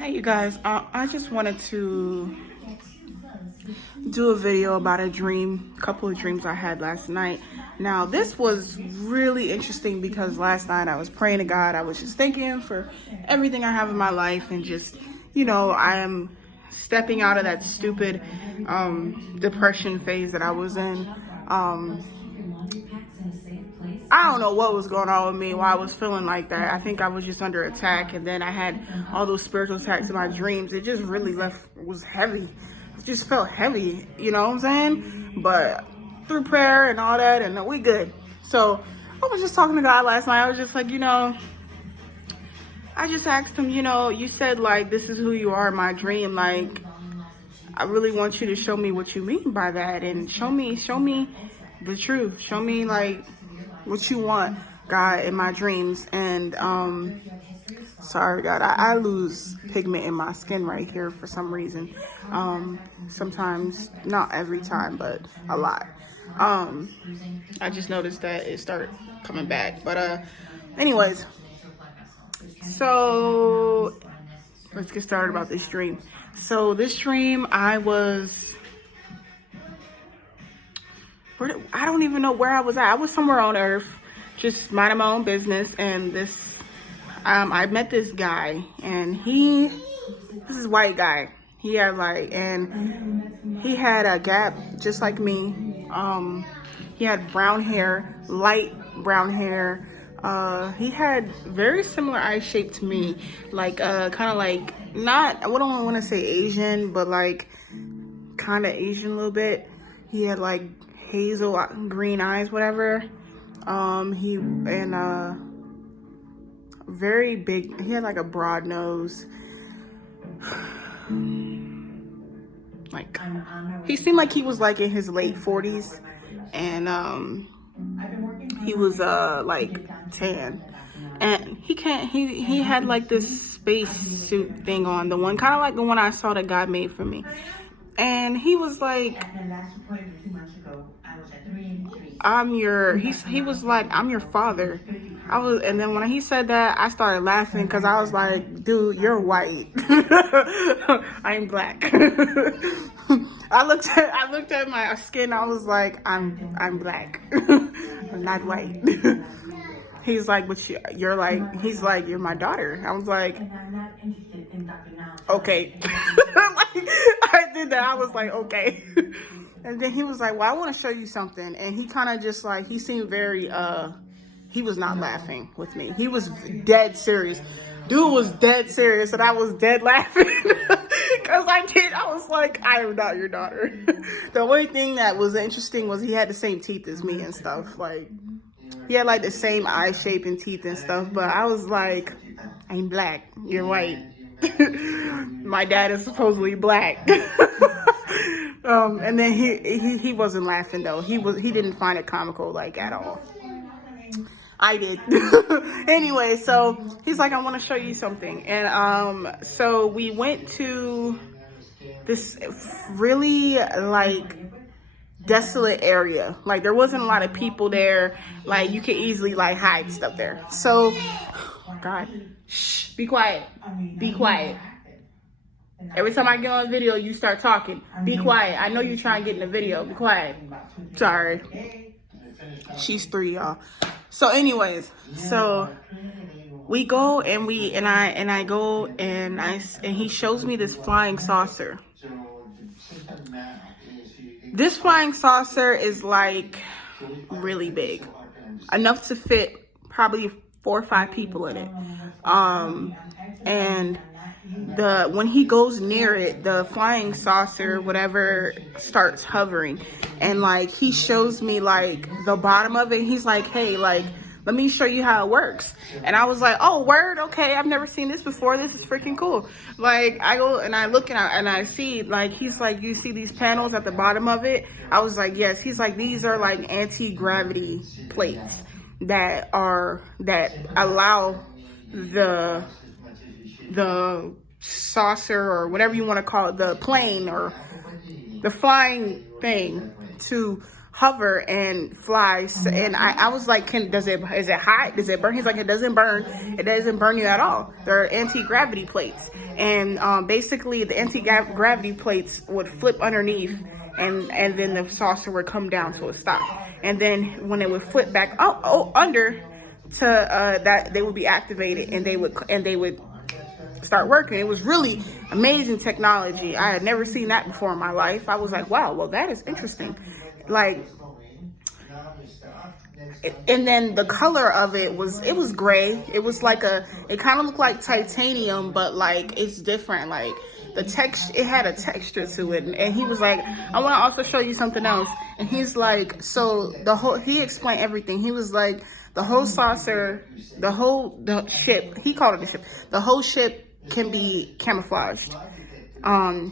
Hey you guys, I just wanted to do a video about a couple of dreams I had last night. Now this was really interesting because last night I was praying to God. I was just thanking for everything I have in my life and just, I am stepping out of that stupid depression phase that I was in. I don't know what was going on with me, why I was feeling like that. I think I was just under attack, and then I had all those spiritual attacks in my dreams. It just really was heavy. It just felt heavy, you know what I'm saying? But through prayer and all that, and we good. So I was just talking to God last night. I was just like, I just asked him, you said like, this is who you are in my dream. Like, I really want you to show me what you mean by that, and show me the truth. Show me like what you want, God, in my dreams. And sorry God, I lose pigment in my skin right here for some reason. Sometimes, not every time, but a lot. I just noticed that it started coming back. But anyways, so let's get started about this dream. So this dream, I don't even know where I was at. I was somewhere on earth, just minding my own business. And I met this guy, and this is white guy. He had he had a gap just like me. He had brown hair, light brown hair. He had very similar eye shape to me, like kind of like, not, I don't want to say Asian, but like kind of Asian a little bit. He had like hazel green eyes, whatever. Very big. He had like a broad nose. Like, he seemed like he was like in his late 40s, and he was like tan, and he had like this space suit thing on, the one kind of like the one I saw that God made for me. And he was like, he was like, I'm your father. And then when he said that, I started laughing because I was like, dude, you're white. I'm black. I looked at my skin. I was like, I'm black. I'm not white. He's like, but you're like, he's like, you're my daughter. I was like, okay. I did that. I was like, okay. And then he was like, well, I want to show you something. And he kind of just like, he seemed very, he was not laughing with me. He was dead serious. Dude was dead serious, and I was dead laughing. Because I was like, I am not your daughter. The only thing that was interesting was he had the same teeth as me and stuff. Like, he had like the same eye shape and teeth and stuff. But I was like, I'm black. You're white. My dad is supposedly black. And then he wasn't laughing though. He didn't find it comical like at all. I did. Anyway, so he's like, I want to show you something. And so we went to this really like desolate area. Like, there wasn't a lot of people there. Like, you could easily like hide stuff there. So, God, shh, be quiet. Be quiet. Every time I get on a video, you start talking. Be quiet. I know you're trying to get in the video. Be quiet. Sorry. She's 3, y'all. So anyways, so we go and I go and he shows me this flying saucer. This flying saucer is like really big, enough to fit probably 4 or 5 people in it. And when he goes near it, the flying saucer, whatever, starts hovering, and like he shows me like the bottom of it. He's like, hey, like, let me show you how it works. And I was like, oh, word, okay, I've never seen this before. This is freaking cool. Like, I go and I look and I see, like, he's like, you see these panels at the bottom of it? I was like, yes. He's like, these are like anti-gravity plates that allow the saucer, or whatever you want to call it, the plane or the flying thing, to hover and fly. And I was like, is it hot? Does it burn? He's like, it doesn't burn. It doesn't burn you at all. They're anti-gravity plates. And basically the anti-gravity plates would flip underneath, and then the saucer would come down to a stop. And then when it would flip back under to that, they would be activated, and they would start working. It was really amazing technology. I had never seen that before in my life. I was like, wow, well, that is interesting. Like, and then the color of it was gray. It was like it kind of looked like titanium, but like it's different. Like the text, it had a texture to it. And he was like, I want to also show you something else. And he's like, so he explained everything. He was like, the whole saucer, the ship, he called it a ship, the whole ship can be camouflaged.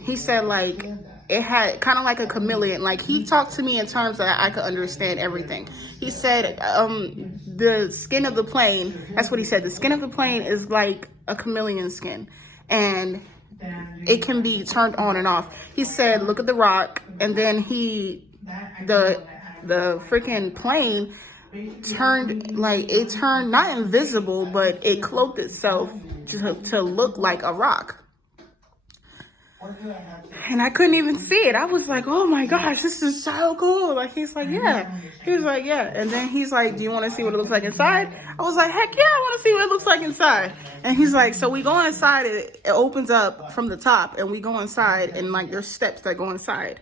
He said like it had kind of like a chameleon. Like he talked to me in terms that I could understand everything. He said the skin of the plane, that's what he said, the skin of the plane is like a chameleon skin, and it can be turned on and off. He said look at the rock, and then the freaking plane turned not invisible, but it cloaked itself to look like a rock. And I couldn't even see it. I was like, oh my gosh, this is so cool. Like, he's like, yeah. He was like, yeah. And then he's like, do you want to see what it looks like inside? I was like, heck yeah, I want to see what it looks like inside. And he's like, so we go inside, it opens up from the top, and we go inside, and like there's steps that go inside.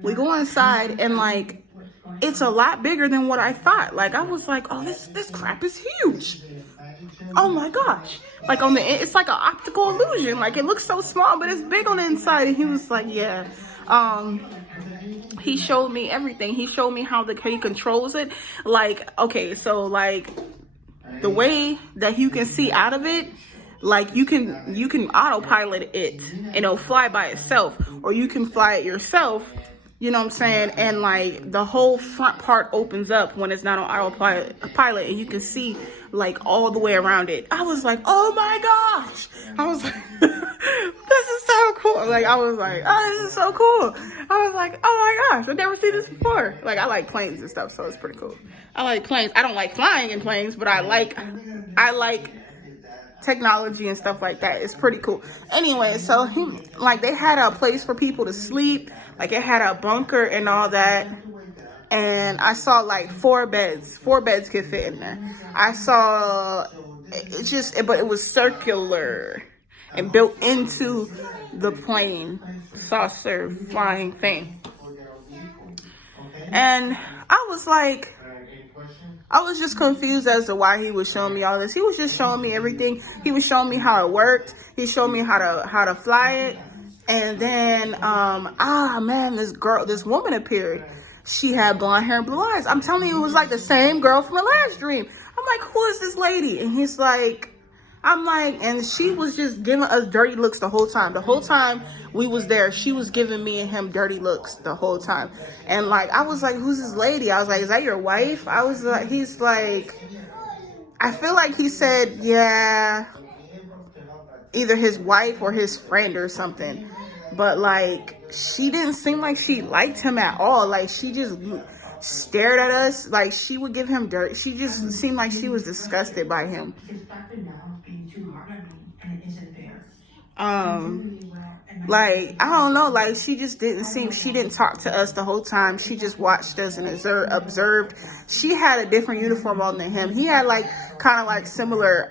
We go inside, and like it's a lot bigger than what I thought. Like I was like, oh, this crap is huge. Oh my gosh. Like it's like an optical illusion. Like it looks so small, but it's big on the inside. And he was like, yeah. He showed me everything. He showed me how he controls it. Like, okay, so like the way that you can see out of it, like you can autopilot it and it'll fly by itself, or you can fly it yourself. You know what I'm saying? And like the whole front part opens up when it's not on autopilot, and you can see like all the way around it. I was like, oh my gosh. I was like, this is so cool. Like, I was like, oh, this is so cool. I was like, oh my gosh, I've never seen this before. Like, I like planes and stuff, so it's pretty cool. I like planes. I don't like flying in planes, but I like technology and stuff like that. It's pretty cool. Anyway, so they had a place for people to sleep. Like it had a bunker and all that. And I saw like 4 beds. 4 beds could fit in there. I saw but it was circular and built into the plane saucer flying thing. And I was just confused as to why he was showing me all this. He was just showing me everything. He was showing me how it worked. He showed me how to fly it. And then, this woman appeared. She had blonde hair and blue eyes. I'm telling you, it was like the same girl from the last dream. I'm like, who is this lady? And he's like, and she was just giving us dirty looks the whole time. The whole time we was there, she was giving me and him dirty looks the whole time. And like, I was like, who's this lady? I was like, is that your wife? I was like, he's like, I feel like he said, yeah, either his wife or his friend or something. But like, she didn't seem like she liked him at all. Like, she just stared at us. Like, she would give him dirt. She just seemed like she was disgusted by him. Like, I don't know, like, she didn't talk to us the whole time. She just watched us and observed. She had a different uniform on than him. He had like kind of like similar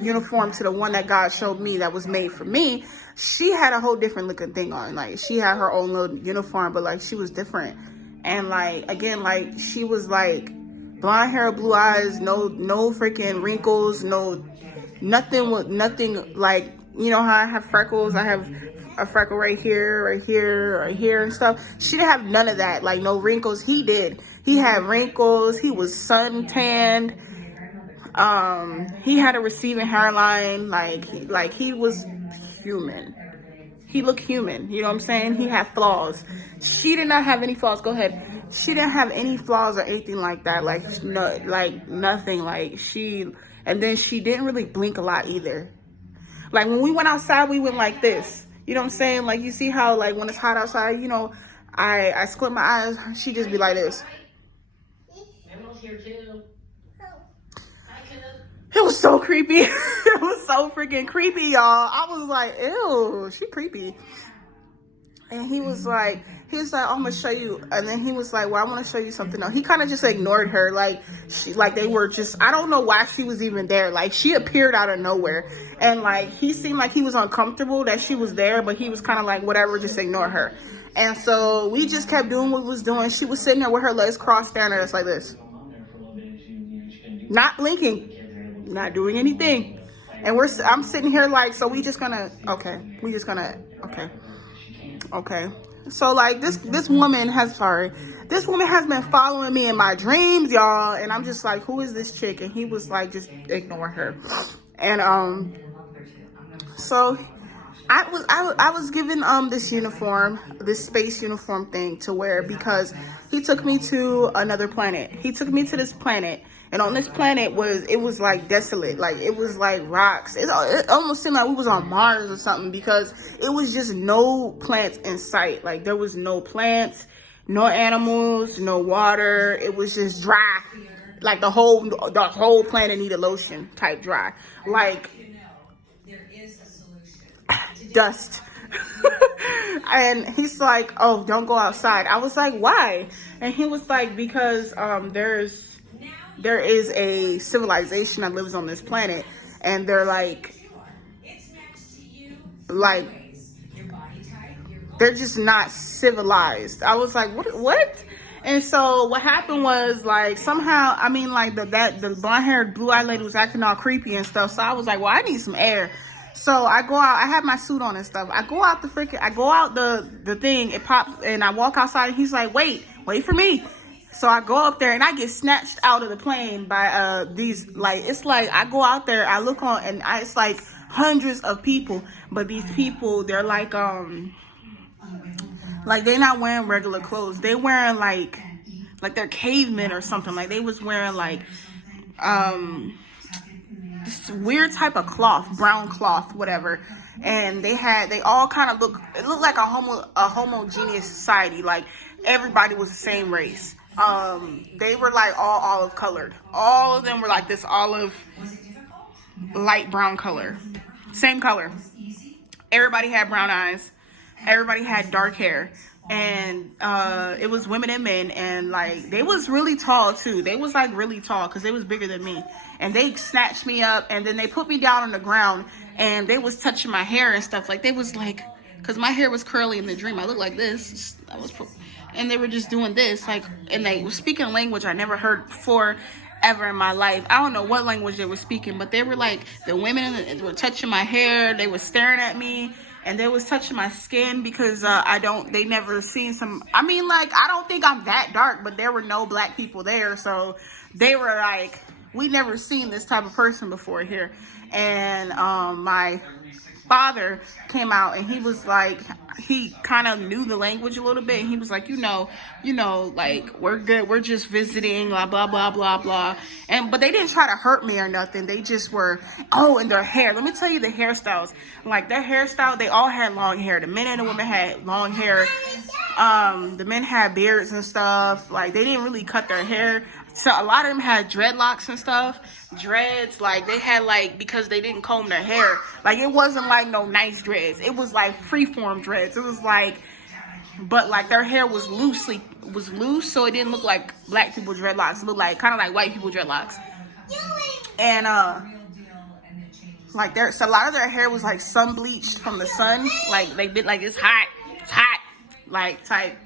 uniform to the one that God showed me that was made for me. She had a whole different looking thing on. Like, she had her own little uniform, but like she was different. And like, again, like she was like blonde hair, blue eyes, no freaking wrinkles, nothing like, you know how I have freckles? I have a freckle right here and stuff. She didn't have none of that, like no wrinkles. He did. He had wrinkles. He was suntanned. He had a receding hairline. Like he was human. He looked human. You know what I'm saying? He had flaws. She did not have any flaws. Go ahead. She didn't have any flaws or anything like that. Like, no, like nothing. Like and then she didn't really blink a lot either. Like when we went outside, we went like this. You know what I'm saying? Like, you see how like when it's hot outside, you know, I squint my eyes, she just be like this. It was so creepy. It was so freaking creepy, y'all. I was like, ew, she creepy. And he was like, I'm gonna show you. And then he was like, well, I want to show you something else. He kind of just ignored her. Like, they were just, I don't know why she was even there. Like, she appeared out of nowhere. And like, he seemed like he was uncomfortable that she was there, but he was kind of like, whatever, just ignore her. And so we just kept doing what we was doing. She was sitting there with her legs crossed, staring at us like this. Not blinking, not doing anything. And I'm sitting here like, so we just gonna, okay. So like this woman has been following me in my dreams, y'all. And I'm just like, who is this chick? And he was like, just ignore her. And so I was given this space uniform thing to wear, because he took me to another planet. He took me to this planet. And on this planet it was like desolate. Like, it was like rocks. It almost seemed like we was on Mars or something, because it was just no plants in sight. Like, there was no plants, no animals, no water. It was just dry. Like the whole planet needed lotion type dry. Like, dust. And he's like, oh, don't go outside. I was like, why? And he was like, because there is a civilization that lives on this planet, and they're like they're just not civilized. I was like, what? And so what happened was, like, somehow, I mean, like, the blonde-haired, blue-eyed lady was acting all creepy and stuff. So I was like, well, I need some air. So I go out. I have my suit on and stuff. I go out the thing. It pops, and I walk outside, and he's like, wait for me. So I go up there, and I get snatched out of the plane by these, like, it's like, I go out there, I look on, and it's like hundreds of people. But these people, they're like they're not wearing regular clothes. They wearing like they're cavemen or something. Like, they was wearing like this weird type of cloth, brown cloth, whatever. And they all kind of looked like a homogeneous society. Like, everybody was the same race. They were like all olive colored. All of them were like this olive, light brown color, same color. Everybody had brown eyes. Everybody had dark hair. And it was women and men, and like, they was really tall too. They was like really tall, because they was bigger than me. And they snatched me up, and then they put me down on the ground, and they was touching my hair and stuff. Like, they was like, because my hair was curly in the dream. I looked like this. And they were just doing this, like, and they were speaking a language I never heard before ever in my life. I don't know what language they were speaking, but they were like, the women were touching my hair. They were staring at me, and they was touching my skin, because they never seen I mean, like, I don't think I'm that dark, but there were no black people there. So they were like, we never seen this type of person before here. And my father came out, and he was like, he kind of knew the language a little bit, and he was like, you know, like, we're good, we're just visiting, blah blah blah blah blah. But they didn't try to hurt me or nothing. They just were, and their hair, let me tell you the hairstyles. Like, their hairstyle, they all had long hair. The men and the women had long hair. The men had beards and stuff. Like, they didn't really cut their hair. So a lot of them had dreadlocks and stuff. Dreads, like, they had, like, because they didn't comb their hair. Like, it wasn't like no nice dreads. It was like freeform dreads. It was like, but like, their hair was loose, so it didn't look like black people dreadlocks. It looked like kind of like white people dreadlocks. And like, so a lot of their hair was like sun bleached from the sun. Like, they did, like, it's hot, like, type.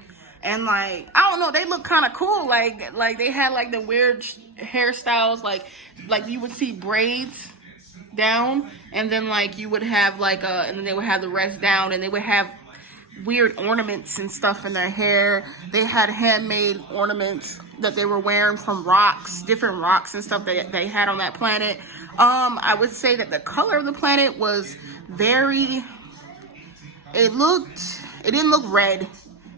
And like, I don't know, they look kind of cool. Like they had like the weird hairstyles, like you would see braids down, and then like you would have like and then they would have the rest down, and they would have weird ornaments and stuff in their hair. They had handmade ornaments that they were wearing from rocks, different rocks and stuff that they had on that planet. I would say that the color of the planet was it didn't look red.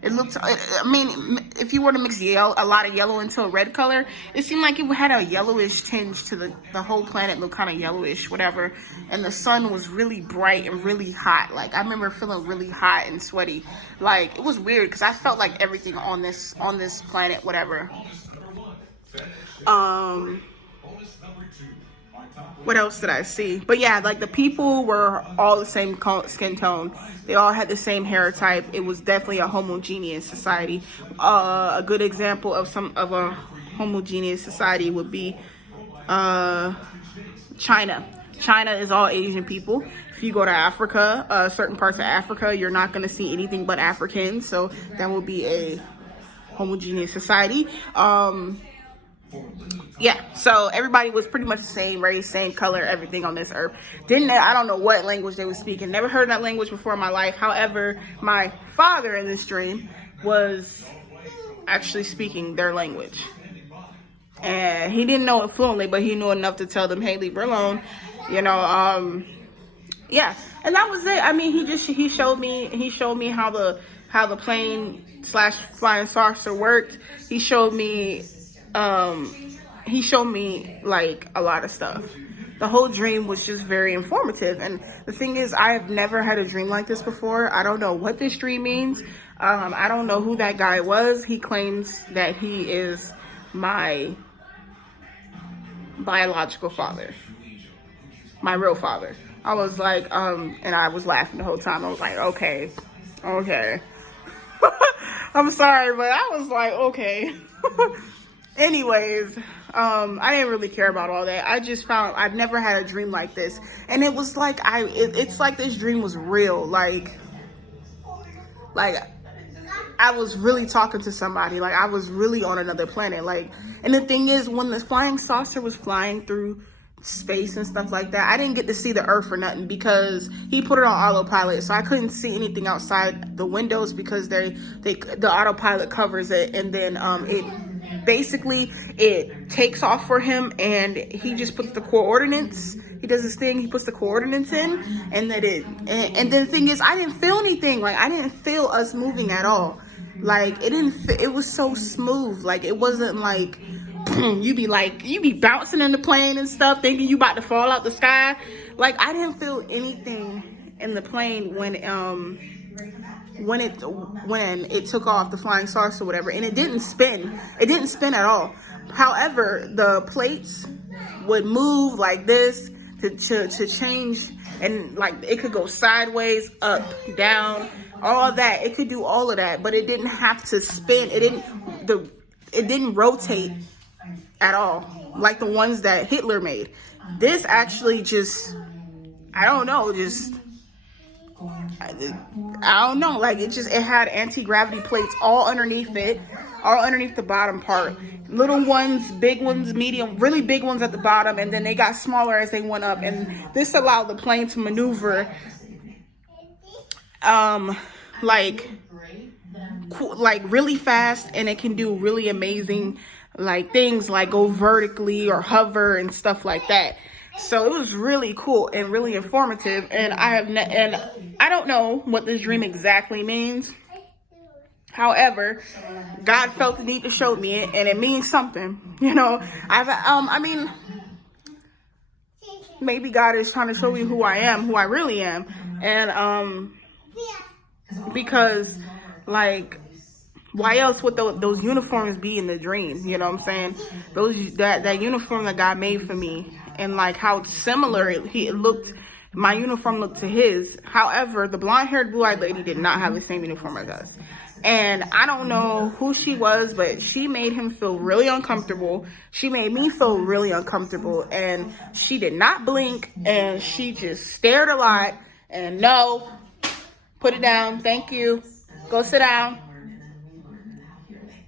It looked, I mean, if you were to mix a lot of yellow into a red color, it seemed like it had a yellowish tinge to the whole planet looked kind of yellowish, whatever. And the sun was really bright and really hot. Like, I remember feeling really hot and sweaty. Like, it was weird because I felt like everything on this planet, whatever. What else did I see? But yeah, like the people were all the same skin tone. They all had the same hair type. It was definitely a homogeneous society. A good example of a homogeneous society would be China. China is all Asian people. If you go to Africa, certain parts of Africa, you're not going to see anything but Africans. So that will be a homogeneous society. Yeah, so everybody was pretty much the same race, same color, everything on this earth. I don't know what language they were speaking. Never heard that language before in my life. However, my father in this dream was actually speaking their language. And he didn't know it fluently, but he knew enough to tell them, hey, leave her alone. You know, yeah. And that was it. I mean, he showed me how the plane / flying saucer worked. He showed me like a lot of stuff. The whole dream was just very informative. And the thing is, I have never had a dream like this before. I don't know what this dream means. I don't know who that guy was. He claims that he is my biological father, my real father. I was like, and I was laughing the whole time. I was like, okay. I'm sorry, but I was like, okay. Anyways, I didn't really care about all that. I just found I've never had a dream like this, and it was like it's like this dream was real. Like I was really talking to somebody. Like I was really on another planet. Like, and the thing is, when the flying saucer was flying through space and stuff like that, I didn't get to see the earth or nothing because he put it on autopilot, so I couldn't see anything outside the windows because the autopilot covers it, and then it takes off for him, and he just puts the coordinates. He does his thing. He puts the coordinates in, and then the thing is, I didn't feel anything. Like I didn't feel us moving at all. Like it was so smooth. Like it wasn't like you be bouncing in the plane and stuff, thinking you about to fall out the sky. Like I didn't feel anything in the plane when it took off, the flying saucer or whatever, and it didn't spin at all. However, the plates would move like this to change, and like it could go sideways, up, down, all that. It could do all of that, but it didn't have to spin. It didn't rotate at all like the ones that Hitler made. This actually just, I don't know, like it had anti-gravity plates all underneath it, all underneath the bottom part. Little ones, big ones, medium, really big ones at the bottom, and then they got smaller as they went up, and this allowed the plane to maneuver like really fast, and it can do really amazing like things like go vertically or hover and stuff like that. So it was really cool and really informative, and I don't know what this dream exactly means. However, God felt the need to show me it, and it means something. You know, I mean, maybe God is trying to show me who I am, who I really am, and because like, why else would those uniforms be in the dream? You know what I'm saying? That uniform that God made for me, and like how similar it looked, my uniform looked to his. However, the blonde-haired, blue-eyed lady did not have the same uniform as us. And I don't know who she was, but she made him feel really uncomfortable. She made me feel really uncomfortable, and she did not blink, and she just stared a lot. And no, put it down. Thank you. Go sit down.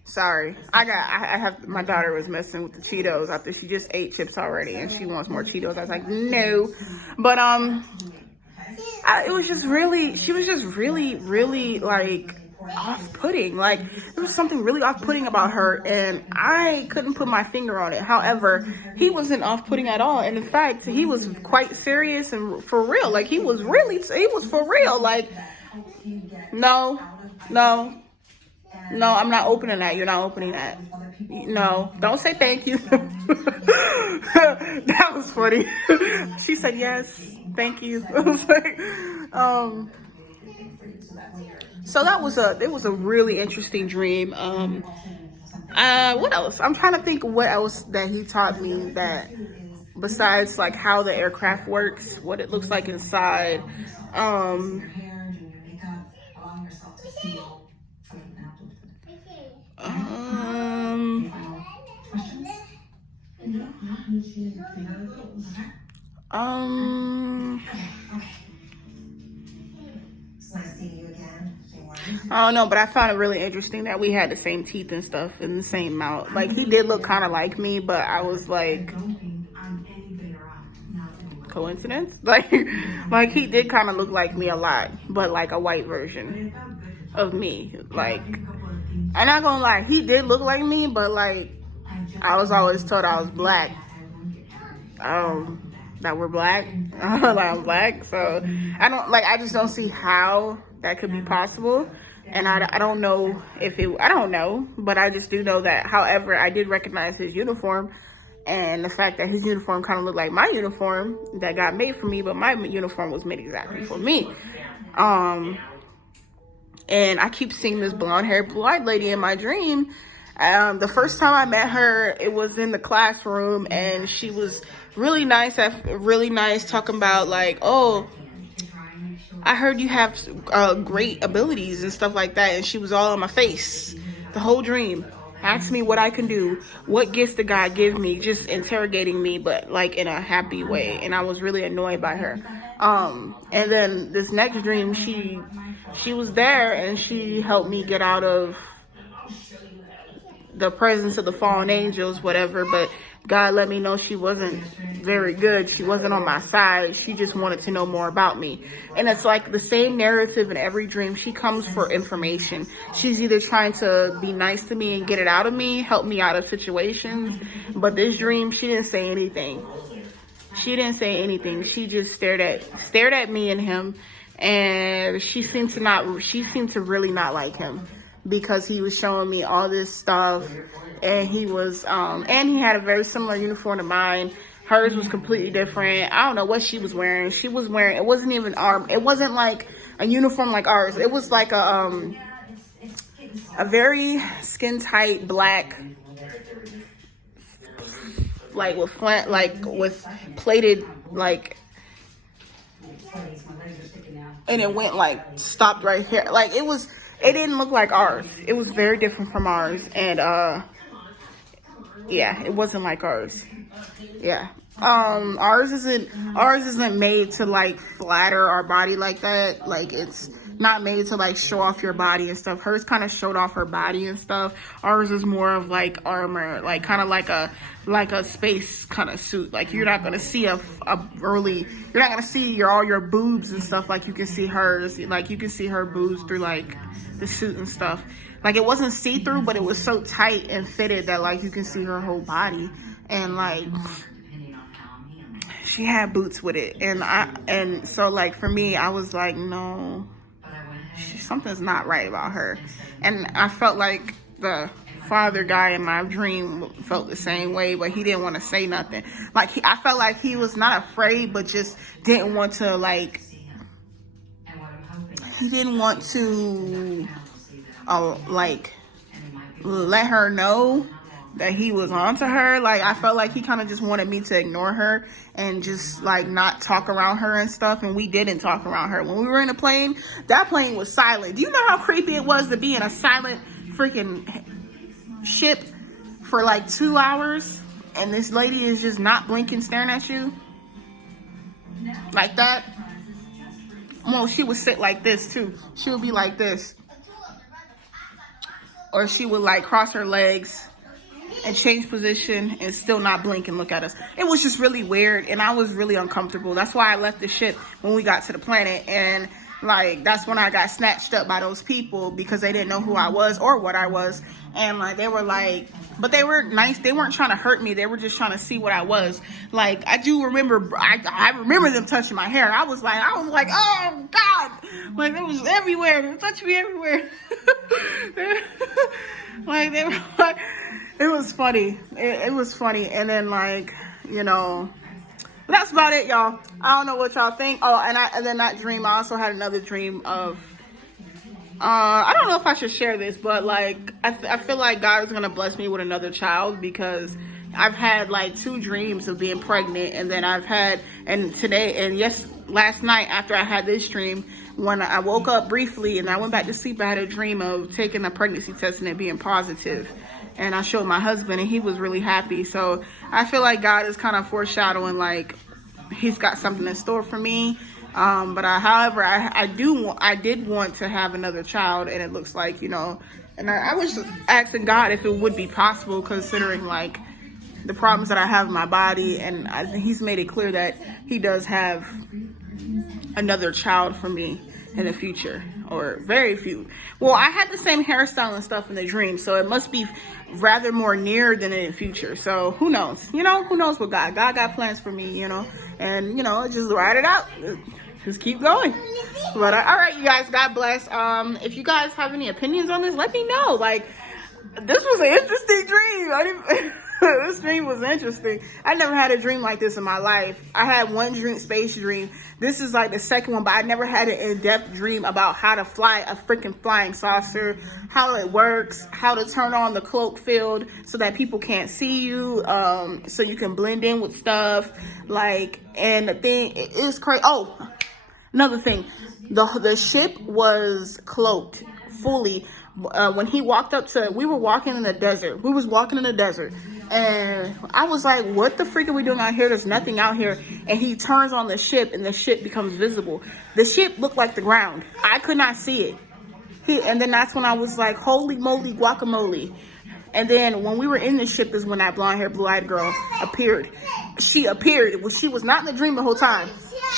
Sorry, my daughter was messing with the Cheetos after she just ate chips already, and she wants more Cheetos. I was like, no, but it was just really, she was just really, really like off-putting. Like there was something really off-putting about her, and I couldn't put my finger on it. However, he wasn't off-putting at all, and in fact, he was quite serious and for real. Like he was for real. Like no. No, I'm not opening that. You're not opening that. No, don't say thank you. That was funny. She said yes, thank you. I was like, so it was a really interesting dream. What else? I'm trying to think what else that he taught me, that besides like how the aircraft works, what it looks like inside. I don't know, but I found it really interesting that we had the same teeth and stuff and the same mouth. Like, he did look kind of like me, but I was like, coincidence? Like he did kind of look like me a lot, but like a white version of me. Like, I'm not gonna lie, he did look like me, but like, I was always told I was black. That we're black. Like, I'm black, so I just don't see how that could be possible. And I don't know I don't know, but I just do know that, however, I did recognize his uniform, and the fact that his uniform kind of looked like my uniform that got made for me, but my uniform was made exactly for me. And I keep seeing this blonde-haired, blue-eyed lady in my dream. The first time I met her, it was in the classroom, and she was really nice, talking about like, oh, I heard you have great abilities and stuff like that. And she was all in my face the whole dream. Asked me what I can do, what gifts did God give me, just interrogating me, but like in a happy way. And I was really annoyed by her. And then this next dream, she was there, and she helped me get out of the presence of the fallen angels, whatever. But God let me know she wasn't very good. She wasn't on my side. She just wanted to know more about me. And it's like the same narrative in every dream. She comes for information. She's either trying to be nice to me and get it out of me, help me out of situations. But this dream, she didn't say anything. She didn't say anything. She just stared at me and him. And she seemed to really not like him, because he was showing me all this stuff, and he was and he had a very similar uniform to mine. Hers was completely different. I don't know what she was wearing. She was wearing, it wasn't even it wasn't like a uniform like ours. It was like a very skin tight black, like with plated, like, and it went like stopped right here. Like, it didn't look like ours. It was very different from ours. And yeah, it wasn't like ours. Yeah. Ours isn't made to like flatter our body like that. Like, it's not made to like show off your body and stuff. Hers kind of showed off her body and stuff. Ours is more of like armor, like kind of like a space kind of suit. Like, you're not gonna see you're not gonna see all your boobs and stuff like you can see hers. Like, you can see her boobs through like the suit and stuff. Like, it wasn't see-through, but it was so tight and fitted that like you can see her whole body. And like, she had boots with it. And so like, for me, I was like, no, something's not right about her. And I felt like the father guy in my dream felt the same way, but he didn't want to say nothing. Like, I felt like he was not afraid, but just didn't want to like, he didn't want to like let her know that he was onto her. Like, I felt like he kind of just wanted me to ignore her and just like not talk around her and stuff. And we didn't talk around her. When we were in a plane, that plane was silent. Do you know how creepy it was to be in a silent freaking ship for like 2 hours, and this lady is just not blinking, staring at you like that? Well, she would sit like this too. She would be like this, or she would like cross her legs and change position and still not blink and look at us. It was just really weird, and I was really uncomfortable. That's why I left the ship when we got to the planet. And like, that's when I got snatched up by those people, because they didn't know who I was or what I was. And like, they were like, but they were nice. They weren't trying to hurt me. They were just trying to see what I was. Like, I do remember, I remember them touching my hair. I was like, oh God, Like, it was everywhere. They touched me everywhere. Like, they were like, it was funny. It was funny. And then, like, you know, that's about it, y'all. I don't know what y'all think. Oh, and then that dream, I also had another dream of, I don't know if I should share this, but like, I feel like God is going to bless me with another child, because I've had like 2 dreams of being pregnant, and then I've had, last night after I had this dream, when I woke up briefly and I went back to sleep, I had a dream of taking a pregnancy test and it being positive. And I showed my husband and he was really happy. So I feel like God is kind of foreshadowing, like, he's got something in store for me. However, I did want to have another child, and it looks like, you know, and I was asking God if it would be possible, considering like the problems that I have in my body, and I think he's made it clear that he does have another child for me in the future, or very few. Well, I had the same hairstyle and stuff in the dream, so it must be rather more near than in the future. So who knows? You know, who knows what God got plans for me, you know, and you know, just ride it out. Just keep going. But all right, you guys, God bless. If you guys have any opinions on this, let me know. Like, this was an interesting dream. This dream was interesting. I never had a dream like this in my life. I had one space dream. This is like the second one, but I never had an in-depth dream about how to fly a freaking flying saucer, how it works, how to turn on the cloak field so that people can't see you, so you can blend in with stuff. Like, and the thing is crazy. Oh, another thing, the ship was cloaked fully. When he walked up to, we were walking in the desert. We was walking in the desert. And I was like, what the freak are we doing out here? There's nothing out here. And he turns on the ship and the ship becomes visible. The ship looked like the ground. I could not see it. And then that's when I was like, holy moly guacamole. And then when we were in the ship is when that blonde haired, blue eyed girl appeared. She appeared. She was not in the dream the whole time.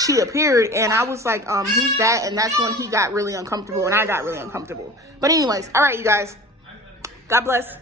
She appeared, and I was like, who's that? And that's when he got really uncomfortable and I got really uncomfortable. But anyways, all right, you guys. God bless.